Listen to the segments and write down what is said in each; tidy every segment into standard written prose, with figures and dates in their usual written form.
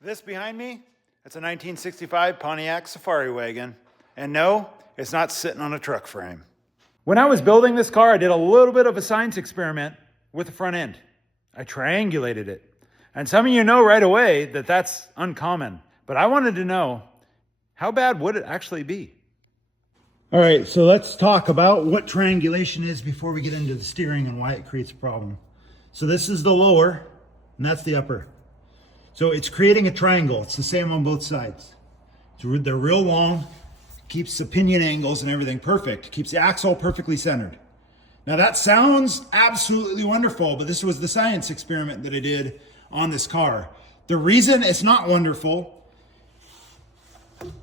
This behind me, it's a 1965 Pontiac Safari Wagon. And no, it's not sitting on a truck frame. When I was building this car, I did a little bit of a science experiment with the front end. I triangulated it. And some of you know right away that that's uncommon. But I wanted to know, how bad would it actually be? All right, so let's talk about what triangulation is before we get into the steering and why it creates a problem. So this is the lower, and that's the upper. So it's creating a triangle. It's the same on both sides. So they're real long, keeps the pinion angles and everything perfect, keeps the axle perfectly centered. Now that sounds absolutely wonderful, but this was the science experiment that I did on this car. The reason it's not wonderful,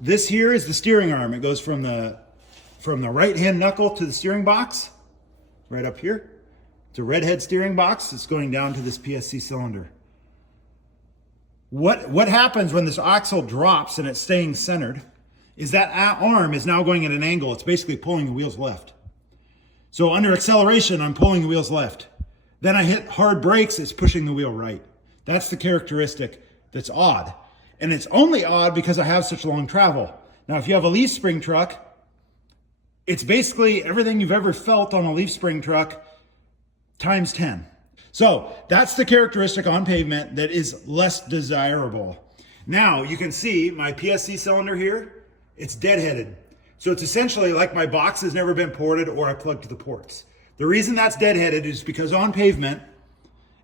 this here is the steering arm. It goes from the right hand knuckle to the steering box, right up here. It's a redhead steering box. It's going down to this PSC cylinder. What happens when this axle drops and it's staying centered is that arm is now going at an angle. It's basically pulling the wheels left. So under acceleration, I'm pulling the wheels left. Then I hit hard brakes, it's pushing the wheel right. That's the characteristic that's odd. And it's only odd because I have such long travel. Now, if you have a leaf spring truck, it's basically everything you've ever felt on a leaf spring truck times 10. So that's the characteristic on pavement that is less desirable. Now you can see my PSC cylinder here, it's deadheaded. So it's essentially like my box has never been ported or I plugged the ports. The reason that's deadheaded is because on pavement,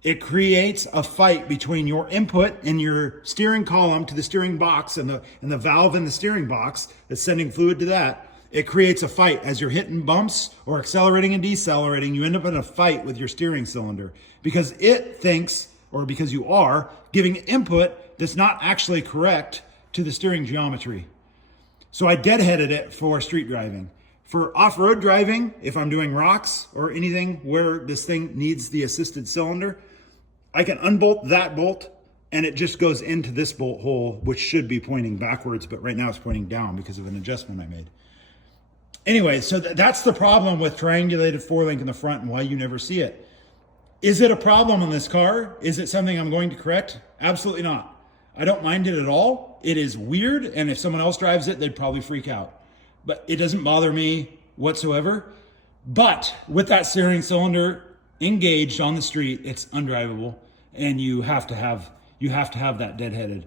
it creates a fight between your input and your steering column to the steering box and the valve in the steering box that's sending fluid to that. It creates a fight as you're hitting bumps or accelerating and decelerating. You end up in a fight with your steering cylinder because it thinks, or because you are, giving input that's not actually correct to the steering geometry. So I deadheaded it for street driving. For off-road driving, if I'm doing rocks or anything where this thing needs the assisted cylinder, I can unbolt that bolt and it just goes into this bolt hole, which should be pointing backwards, but right now it's pointing down because of an adjustment I made. Anyway, so that's the problem with triangulated four-link in the front and why you never see it. Is it a problem on this car? Is it something I'm going to correct? Absolutely not. I don't mind it at all. It is weird, and if someone else drives it, they'd probably freak out. But it doesn't bother me whatsoever. But with that steering cylinder engaged on the street, it's undrivable, and you have to have that deadheaded.